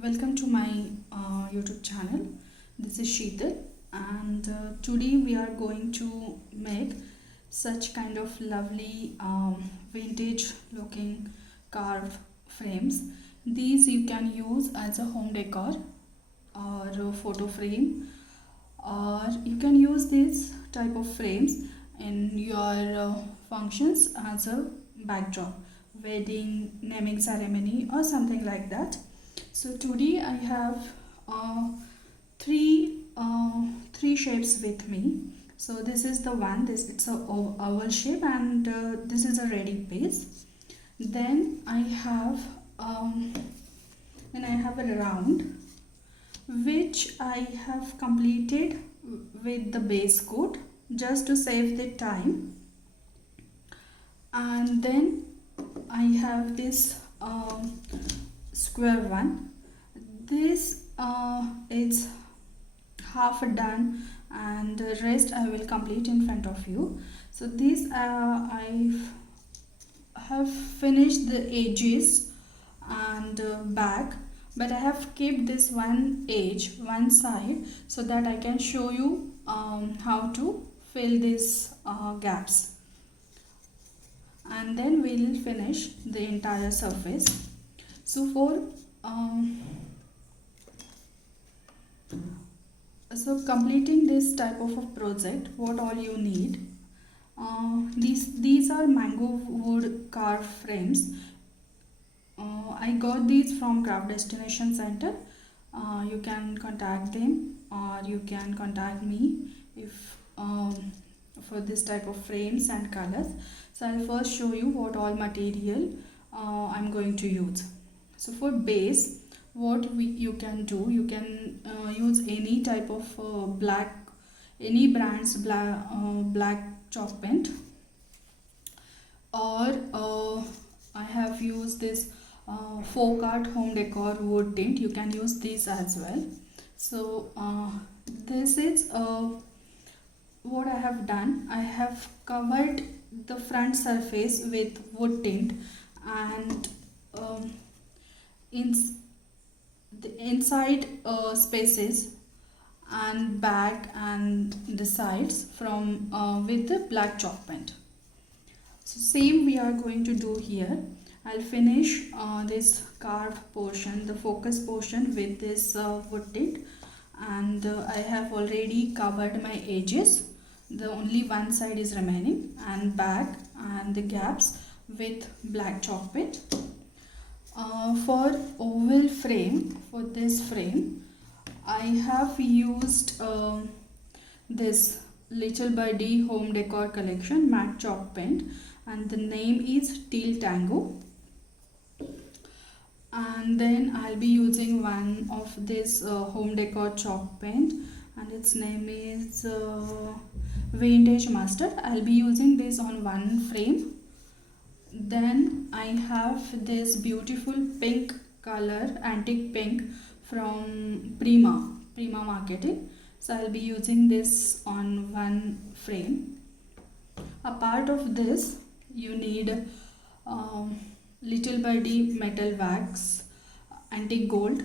welcome to my YouTube channel. This is Sheetal, and today we are going to make such kind of lovely vintage looking carved frames. These you can use as a home decor or a photo frame, or you can use this type of frames in your functions as a backdrop, wedding, naming ceremony, or something like that. So today I have three shapes with me. So this is the one. This it's a oval shape, and this is a ready base. Then I have a round, which I have completed with the base coat just to save the time. And then I have this square one. This is half done, and the rest I will complete in front of you. So this I have finished the edges and back, but I have kept this one edge one side so that I can show you how to fill these gaps, and then we will finish the entire surface. So for completing this type of a project, what all you need, these are mango wood carved frames. I got these from Craft Destination Center. You can contact them, or you can contact me if for this type of frames and colors. So I'll first show you what all material I'm going to use. So for base, what you can do, you can use any type of any brand's black chalk paint, or I have used this folk art home decor wood tint. You can use this as well. So this is what I have done. I have covered the front surface with wood tint, and in the inside spaces and back and the sides from with the black chalk paint. So same we are going to do here. I'll finish this carved portion, the focus portion, with this wood tint, and I have already covered my edges. The only one side is remaining, and back and the gaps with black chalk paint. For oval frame, for this frame, I have used this Little Birdie Home Decor Collection matte chalk paint, and the name is Teal Tango. And then I'll be using one of this home decor chalk paint, and its name is Vintage Mustard. I'll be using this on one frame. Then I have this beautiful pink color, antique pink, from Prima Marketing. So I'll be using this on one frame. A part of this, you need Little Birdie metal wax antique gold,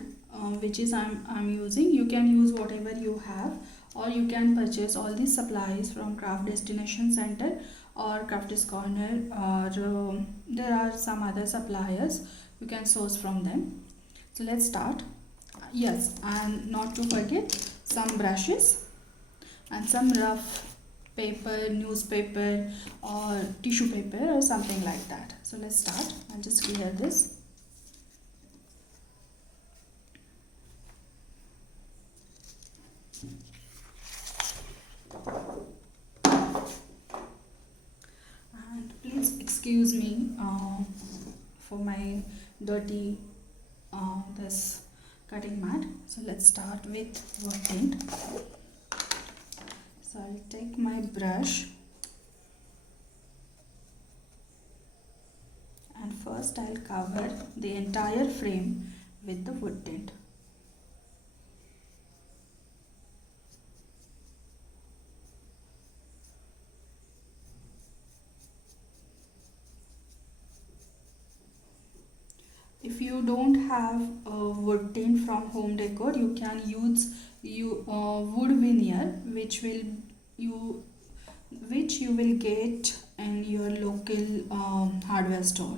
which is I'm using. You can use whatever you have, or you can purchase all these supplies from Craft Destination Center or Craftist Corner, or there are some other suppliers you can source from them. So let's start. Yes, and not to forget some brushes and some rough paper, newspaper, or tissue paper, or something like that. So let's start. I'll just clear this. And please excuse me for my dirty this cutting mat. So let's start with wood tint. So I'll take my brush, and first I'll cover the entire frame with the wood tint. If if you don't have wood tint from home decor, you can use wood veneer, you which you will get in your local hardware store.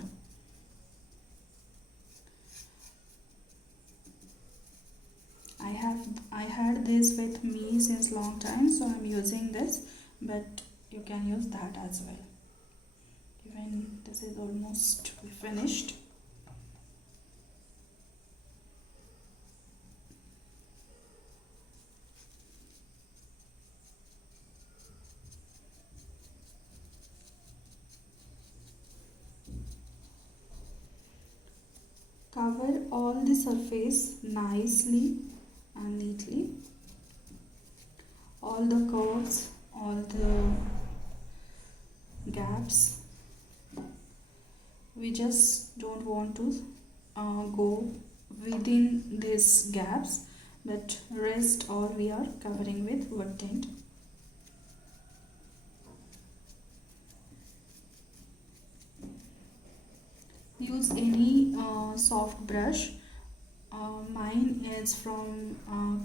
I had this with me since long time, so I'm using this, but you can use that as well. Even this is almost finished. Cover all the surface nicely and neatly. All the curves, all the gaps. We just don't want to go within these gaps, but rest all we are covering with wood tint. Use any soft brush. Mine is from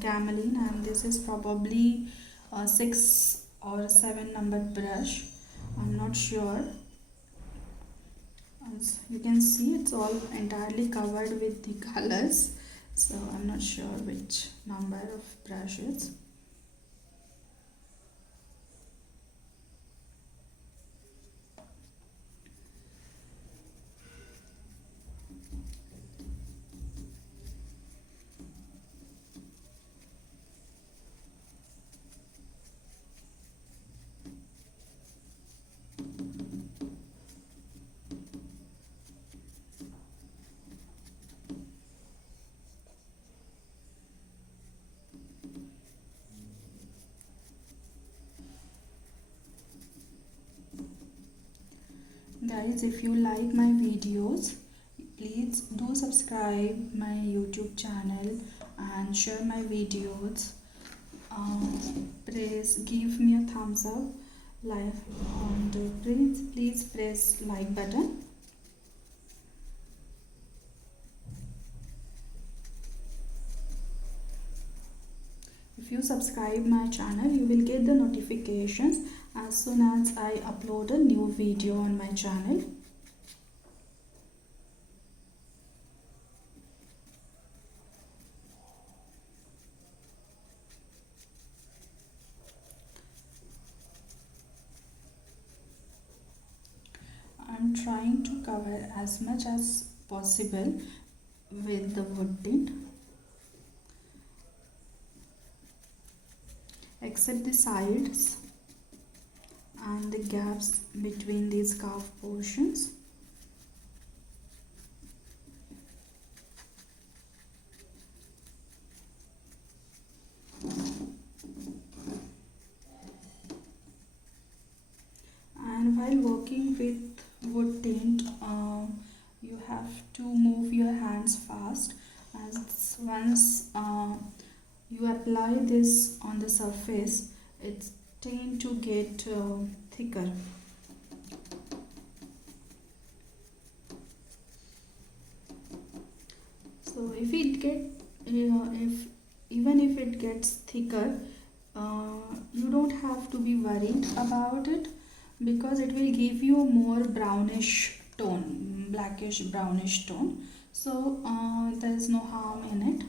Camelin, and this is probably a 6 or 7 number brush. I'm not sure. As you can see, it's all entirely covered with the colors, so I'm not sure which number of brush is. Guys, if you like my videos, please do subscribe my YouTube channel and share my videos. Please give me a thumbs up, like, and please press like button. If you subscribe my channel, you will get the notifications as soon as I upload a new video on my channel. I'm trying to cover as much as possible with the wood tint, except the sides and the gaps between these scarf portions. And while working with wood tint, you have to move your hands fast, as once you apply this on the surface, it's tend to get thicker. So if even if it gets thicker, you don't have to be worried about it, because it will give you more brownish tone, blackish brownish tone. So there is no harm in it.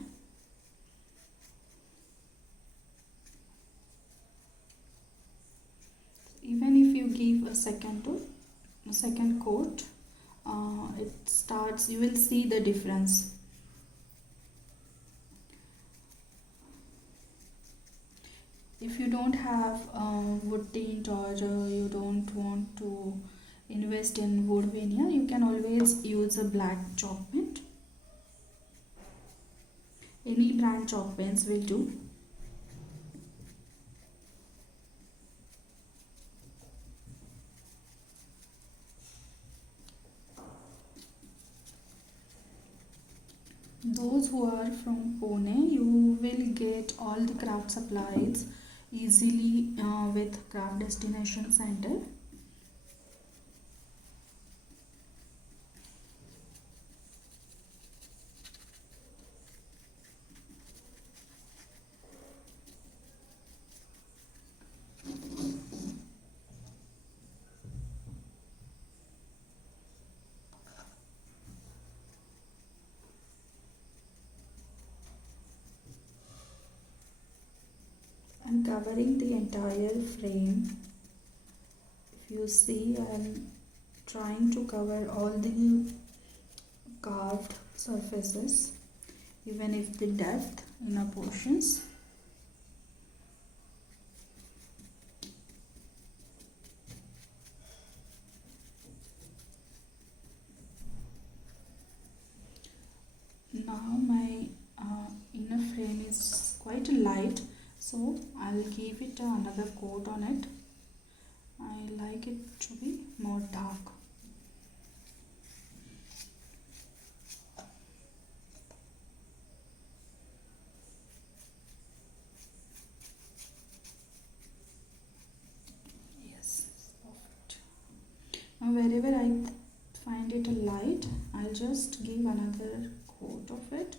Even if you give a second coat, you will see the difference. If you don't have wood tint, or you don't want to invest in wood veneer, you can always use a black chalk paint. Any brand chalk paints will do. Those who are from Pune, you will get all the craft supplies easily with Craft Destination Center. covering the entire frame. If you see, I am trying to cover all the carved surfaces, even if the depth in our portions. Now my inner frame is quite light, so I'll give it another coat on it. I like it to be more dark. Yes, perfect. Now wherever I find it light, I'll just give another coat of it.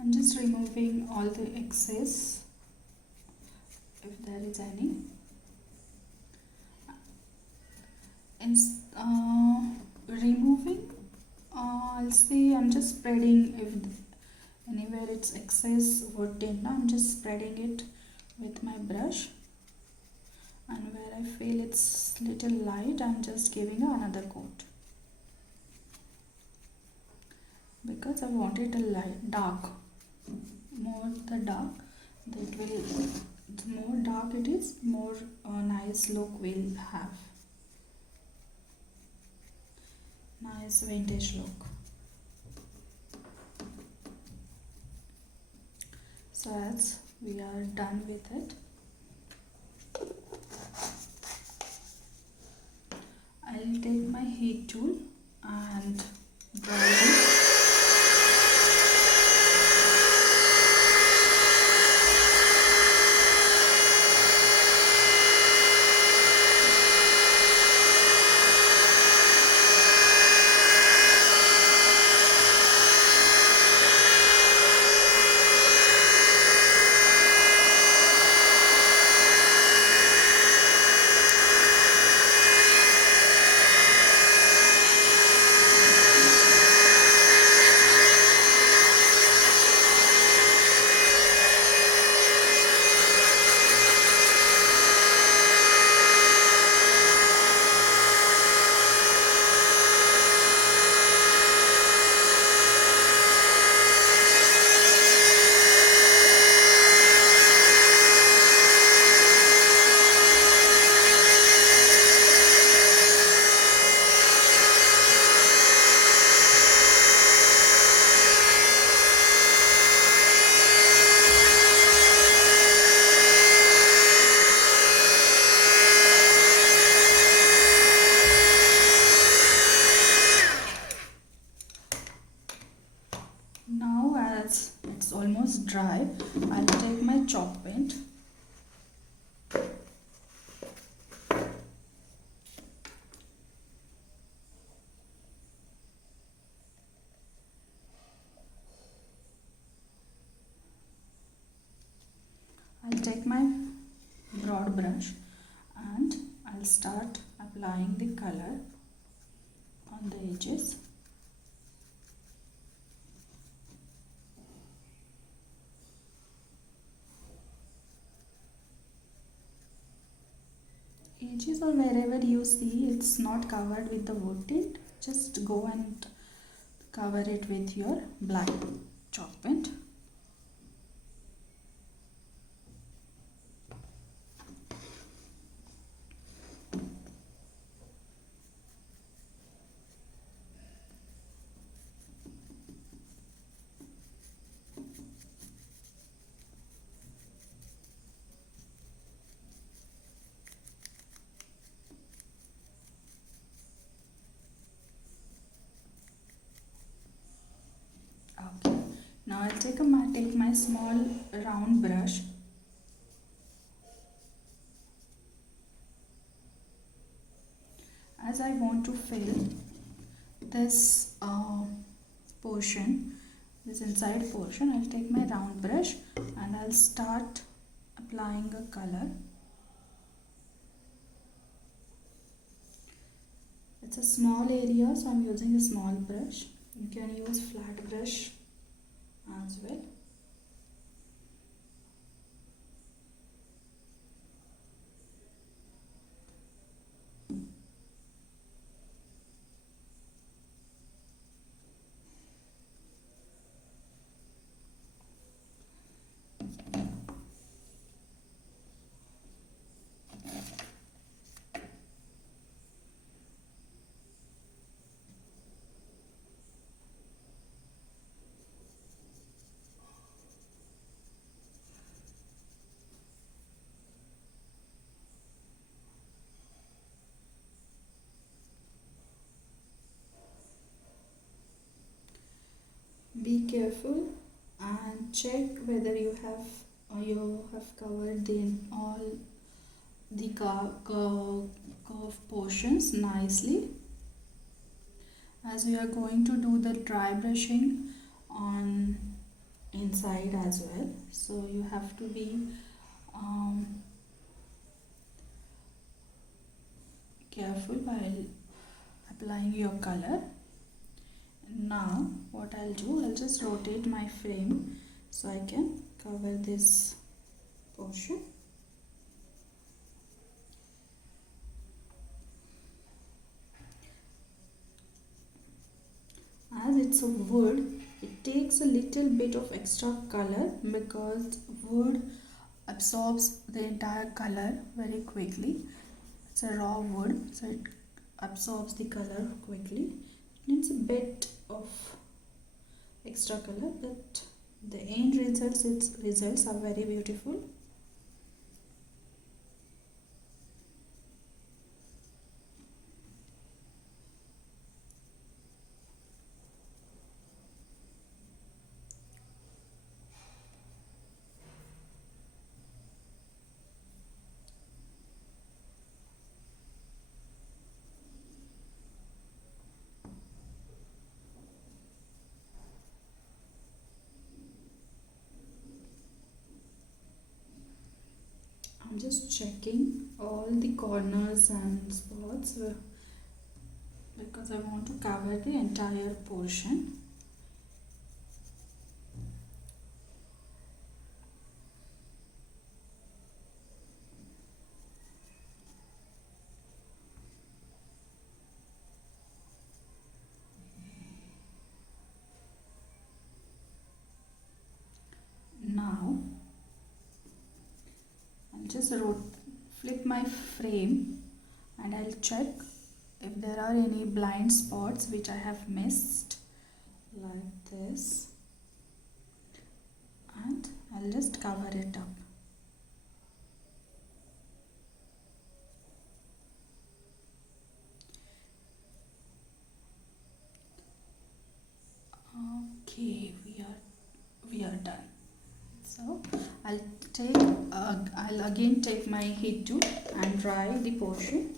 I'm just removing all the excess, if there is any. Removing, I'll say I'm just spreading. If anywhere it's excess wood tint, I'm just spreading it with my brush, and where I feel it's little light, I'm just giving another coat, because I want it a light dark. More the dark, that will, the more dark it is, more nice look we'll have. Nice vintage look. So as we are done with it, I'll take my heat tool and dry it. Now as it's almost dry, I'll take my chalk paint. I'll take my broad brush and I'll start applying the color on the edges. Edges, or wherever you see it's not covered with the wood tint, just go and cover it with your black chalk paint. take my small round brush. As I want to fill this portion, this inside portion, I'll take my round brush and I'll start applying a color. It's a small area, so I'm using a small brush. You can use flat brush as well. Be careful and check whether you have covered all the curve portions nicely, as we are going to do the dry brushing on inside as well. So you have to be careful while applying your color. Now what I'll do, I'll just rotate my frame so I can cover this portion. As it's a wood, it takes a little bit of extra color because wood absorbs the entire color very quickly. It's a raw wood, so it absorbs the color quickly. It needs a bit of extra color, but the end results are very beautiful. I'm just checking all the corners and spots because I want to cover the entire portion. Now I'll just flip my frame and I'll check if there are any blind spots which I have missed, like this, and I'll just cover it up. Okay, we are done. So I'll again take my heat tool and dry the portion.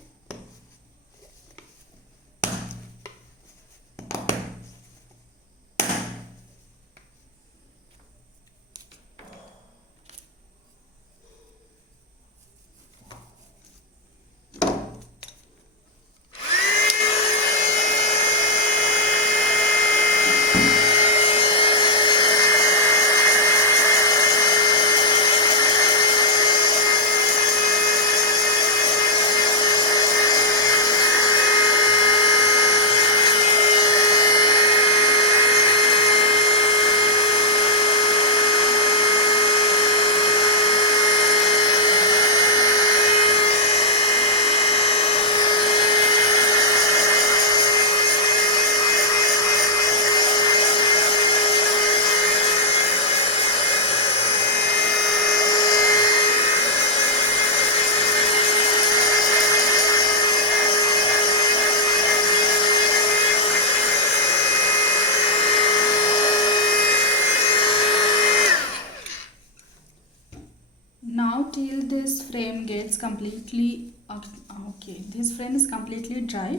till this frame gets completely okay, this frame is completely dry,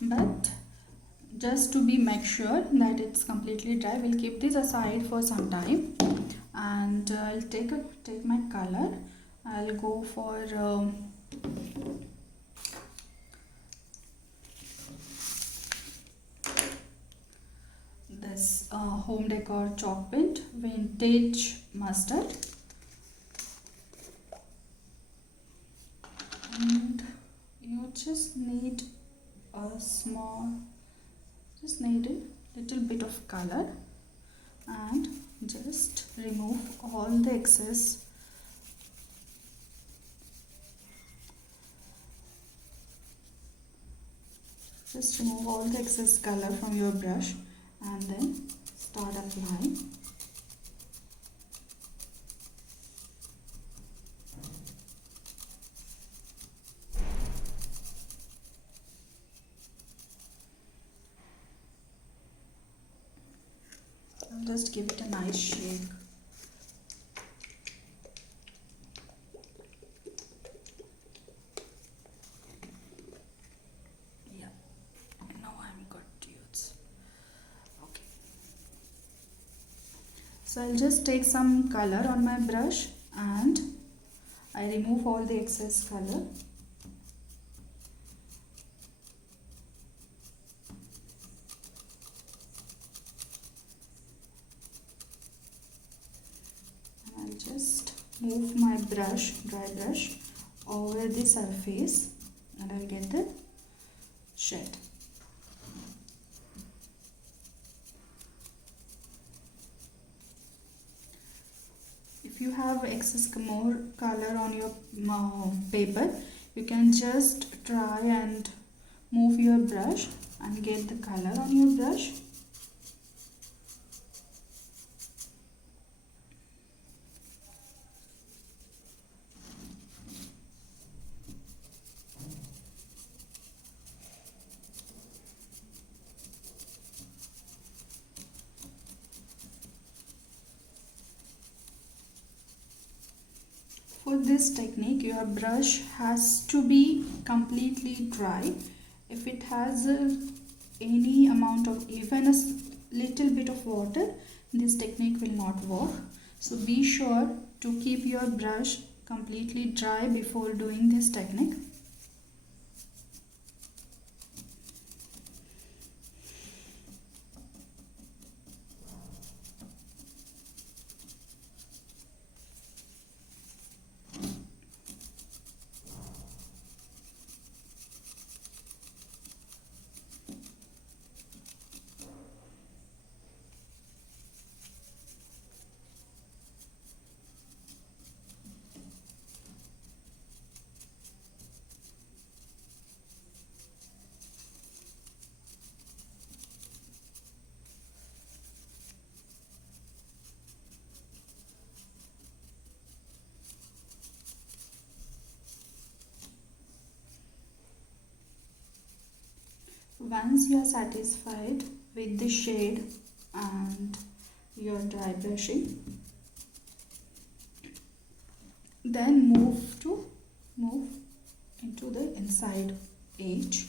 but just to be make sure that it's completely dry, we'll keep this aside for some time. And I'll take my color. I'll go for this home decor chalk paint, vintage mustard. And you just need a little bit of color, and just remove all the excess color from your brush, and then start applying. I'll just give it a nice shake. Yeah, now I'm good to use. Okay. So I'll just take some color on my brush and I remove all the excess color. I'll just move my dry brush over the surface and I'll get the shade. If you have excess more color on your paper, you can just try and move your brush and get the color on your brush. For this technique, your brush has to be completely dry. If it has any amount of even a little bit of water, this technique will not work. So be sure to keep your brush completely dry before doing this technique. Once you are satisfied with the shade and your dry brushing, then move into the inside edge.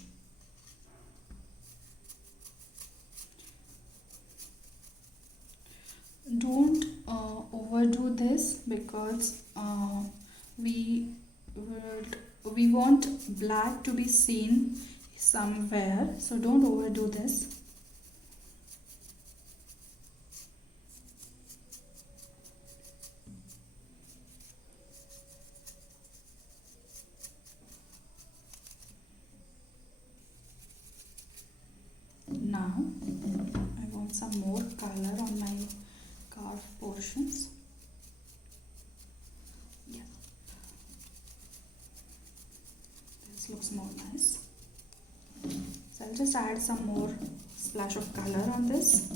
Don't overdo this because we want black to be seen somewhere, so don't overdo this. Now I want some more color on my carved portions. Yeah, this looks more nice. So I'll just add some more splash of color on this.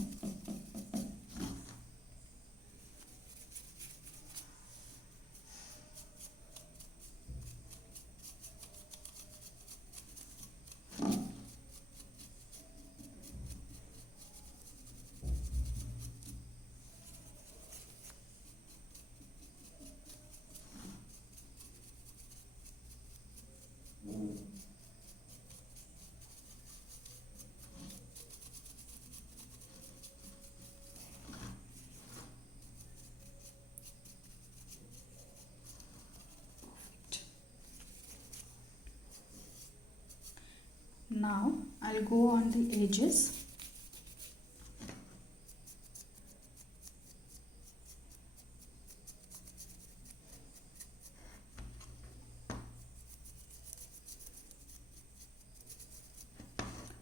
Now I'll go on the edges.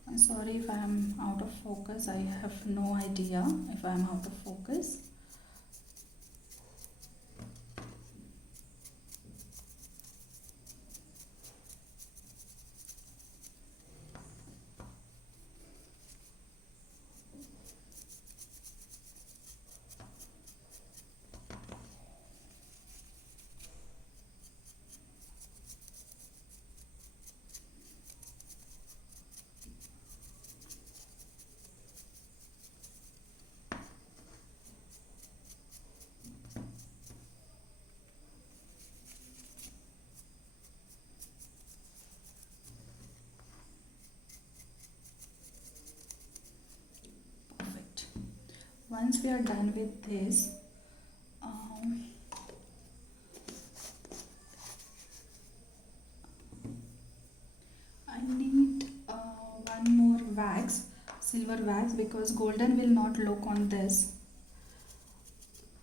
I'm sorry if I am out of focus. I have no idea if I am out of focus. Once we are done with this, I need one more wax, silver wax, because golden will not look on this.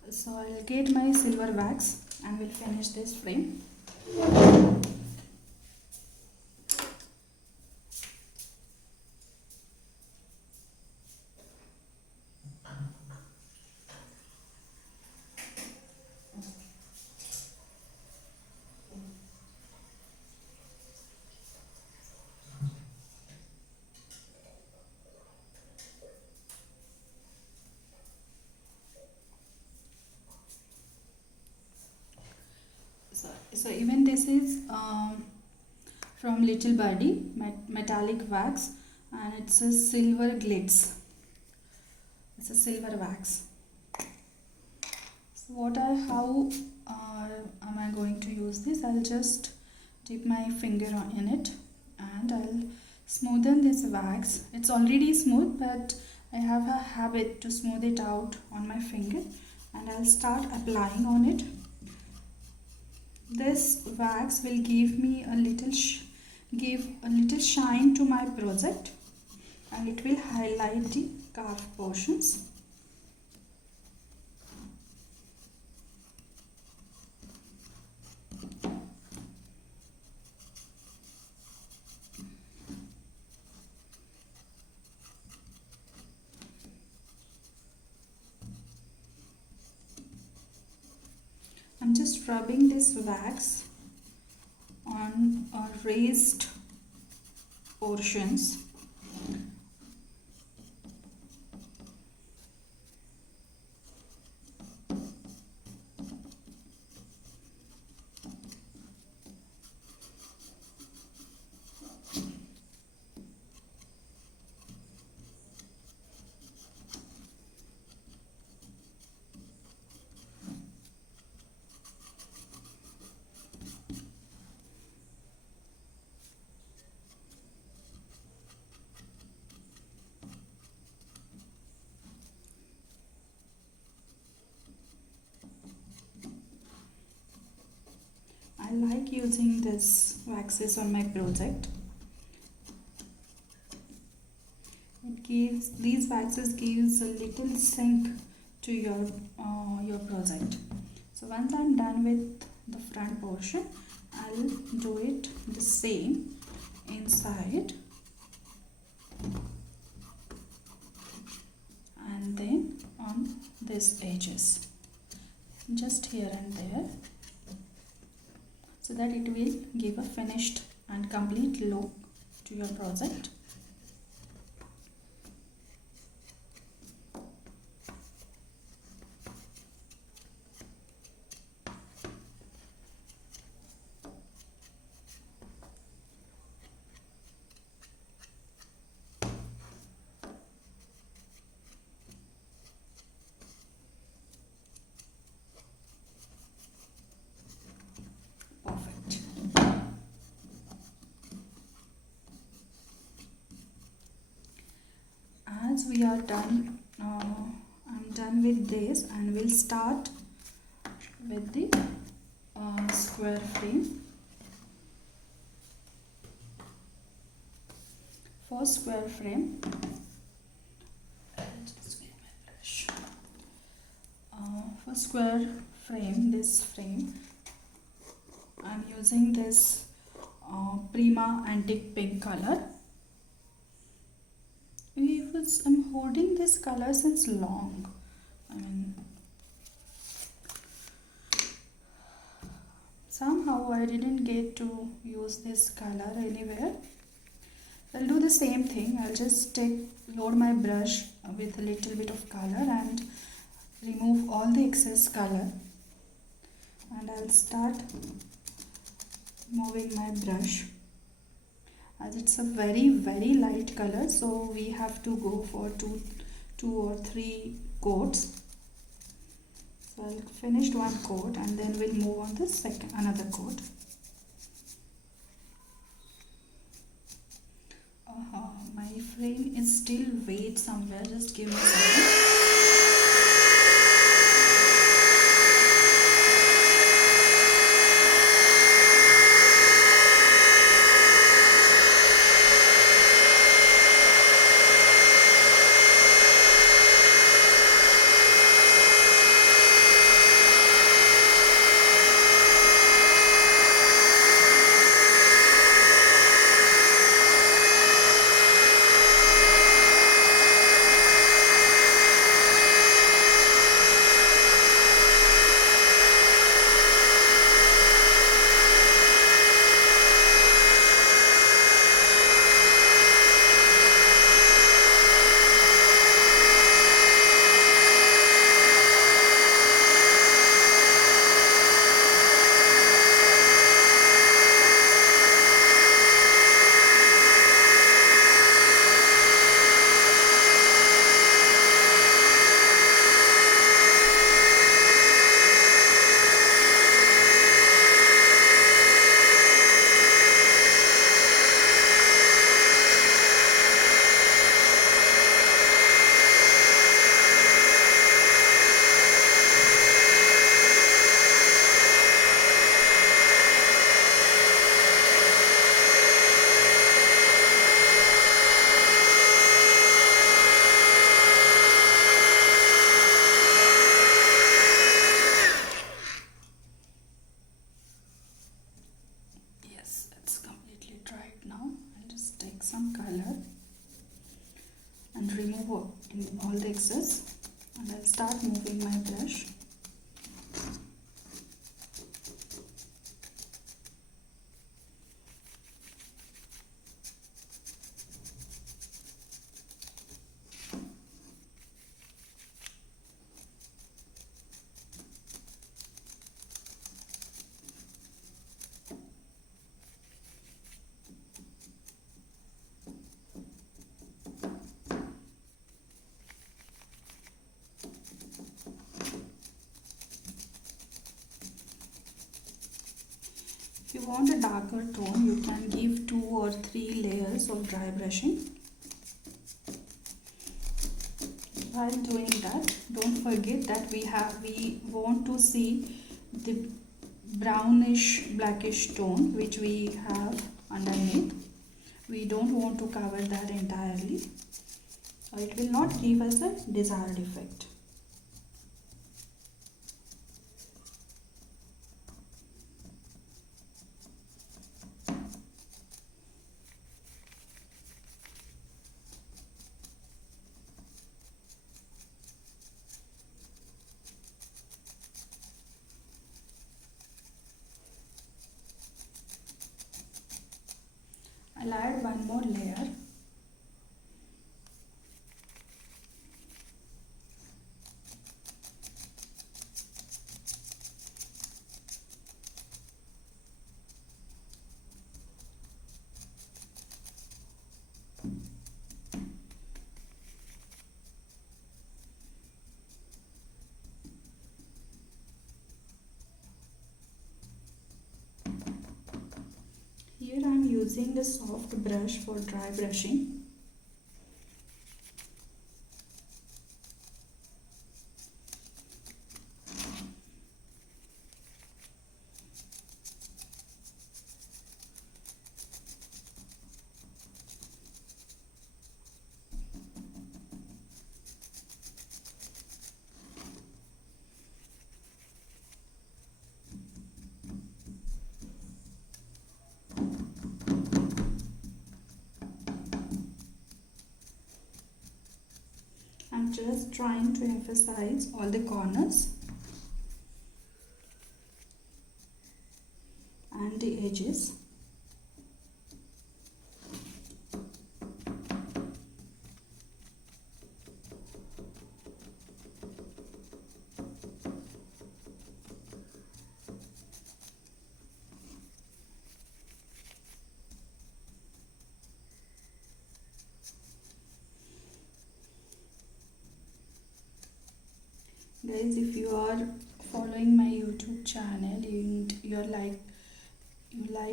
So I'll get my silver wax and we'll finish this frame. So even this is from Little Birdie metallic wax, and it's a silver glitz. It's a silver wax. So how am I going to use this? I'll just dip my finger in it and I'll smoothen this wax. It's already smooth, but I have a habit to smooth it out on my finger, and I'll start applying on it. This wax will give me a little shine to my project, and it will highlight the carved portions. I'm just rubbing this wax on raised portions. I like using this waxes on my project. These waxes gives a little sink to your project. So once I'm done with the front portion, I'll do it the same inside, and then on these edges, just here and there, so that it will give a finished and complete look to your project. As we are done, I'm done with this, and we'll start with the square frame. first square frame. I'll just get my brush. For square frame, this frame, I'm using this Prima Antique Pink color. I'm holding this color since long. Somehow I didn't get to use this color anywhere. I'll do the same thing. I'll just load my brush with a little bit of color and remove all the excess color, and I'll start moving my brush, as it's a very light color, so we have to go for two or three coats. So I'll finish one coat and then we'll move on to another coat. My frame is still wet somewhere, just give me a second. And remove all the excess, and I'll start moving my brush. If you want a darker tone, you can give 2 or 3 layers of dry brushing. While doing that, don't forget that we want to see the brownish blackish tone which we have underneath. We don't want to cover that entirely, or it will not give us a desired effect. I'll add one more layer. Here I am using the soft brush for dry brushing. trying to emphasize all the corners and the edges. Guys, if you are following my YouTube channel and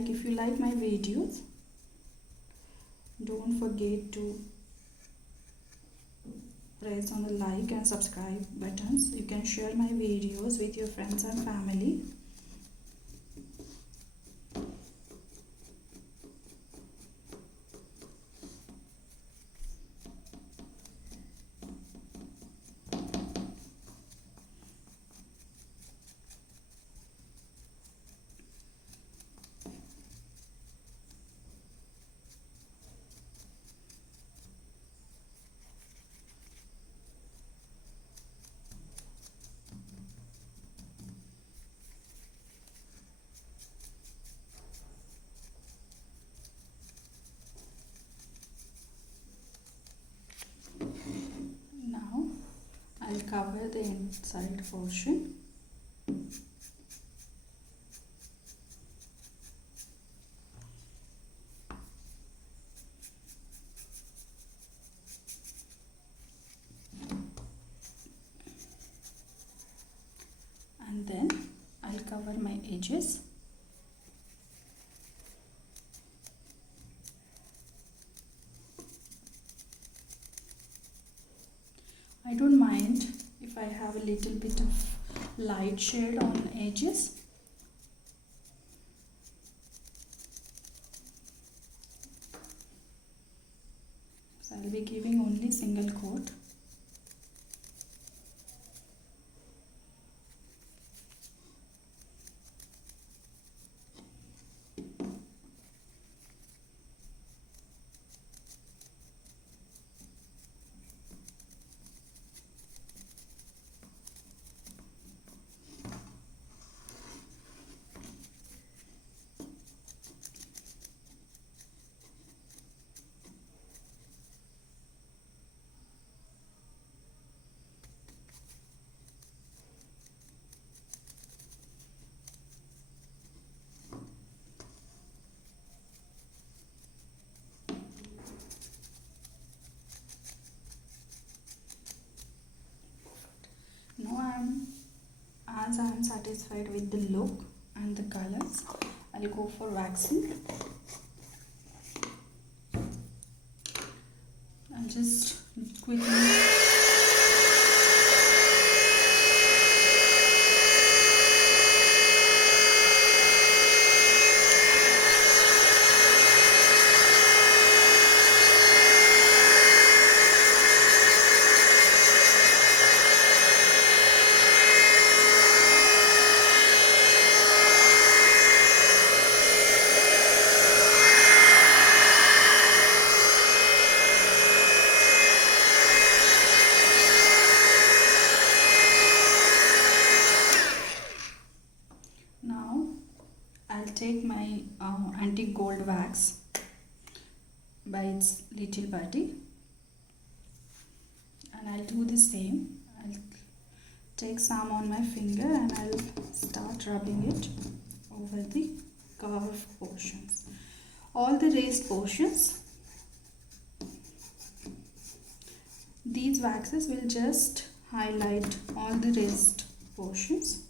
if you like my videos, don't forget to press on the like and subscribe buttons. You can share my videos with your friends and family. Now I'll cover the inside portion. And then I'll cover my edges. I don't mind if I have a little bit of light shade on edges. So I'll be giving only single coat. As I am satisfied with the look and the colors, I'll go for waxing. I'll just quickly take my antique gold wax by its little buddy, and I'll do the same. I'll take some on my finger and I'll start rubbing it over the curved portions, all the raised portions. These waxes will just highlight all the raised portions.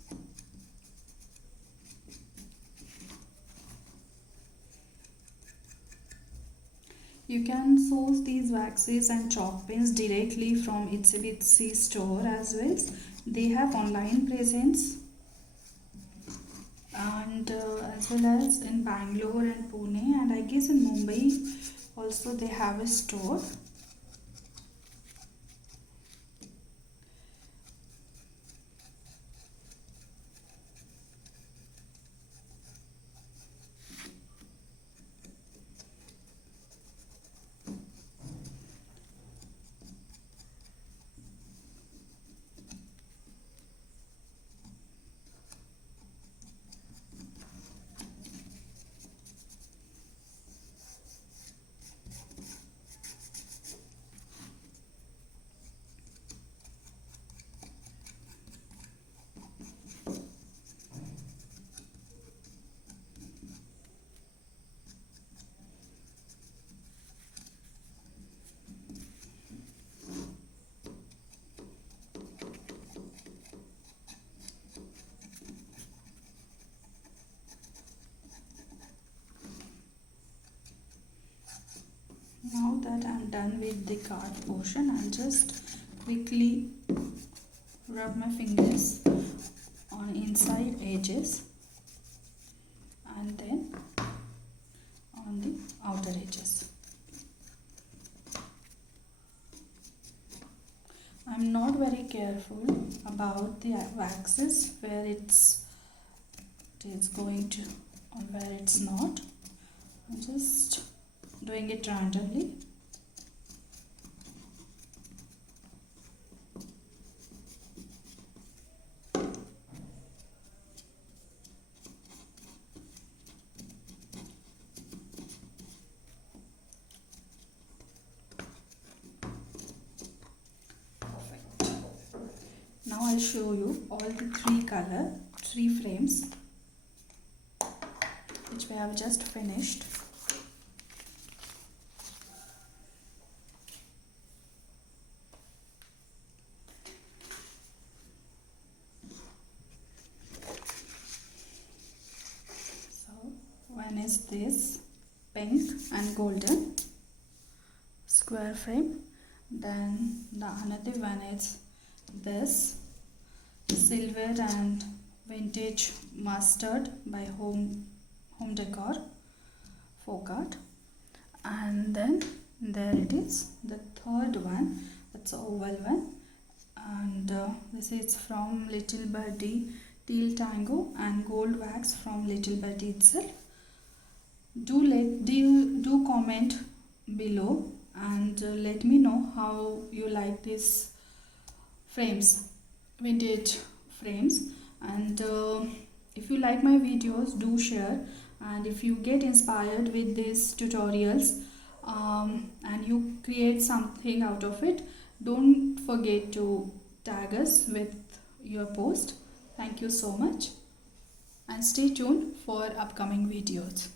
You can source these waxes and chalk pens directly from Itsy store as well. They have online presence, and as well as in Bangalore and Pune, and I guess in Mumbai also they have a store. Now that I'm done with the card portion, I'll just quickly rub my fingers on inside edges and then on the outer edges. I'm not very careful about the waxes where it is going to or where it's not. I'm just doing it randomly. Now I'll show you all the three frames which we have just finished. So one is this pink and golden square frame, then the another one is this silver and vintage mustard by home decor folk art, and then there it is, the third one, that's oval one, and this is from Little Birdie Teal Tango and gold wax from Little Birdie itself. Do comment below and let me know how you like these frames, vintage frames, and if you like my videos, do share, and if you get inspired with these tutorials and you create something out of it, don't forget to tag us with your post. Thank you so much and stay tuned for upcoming videos.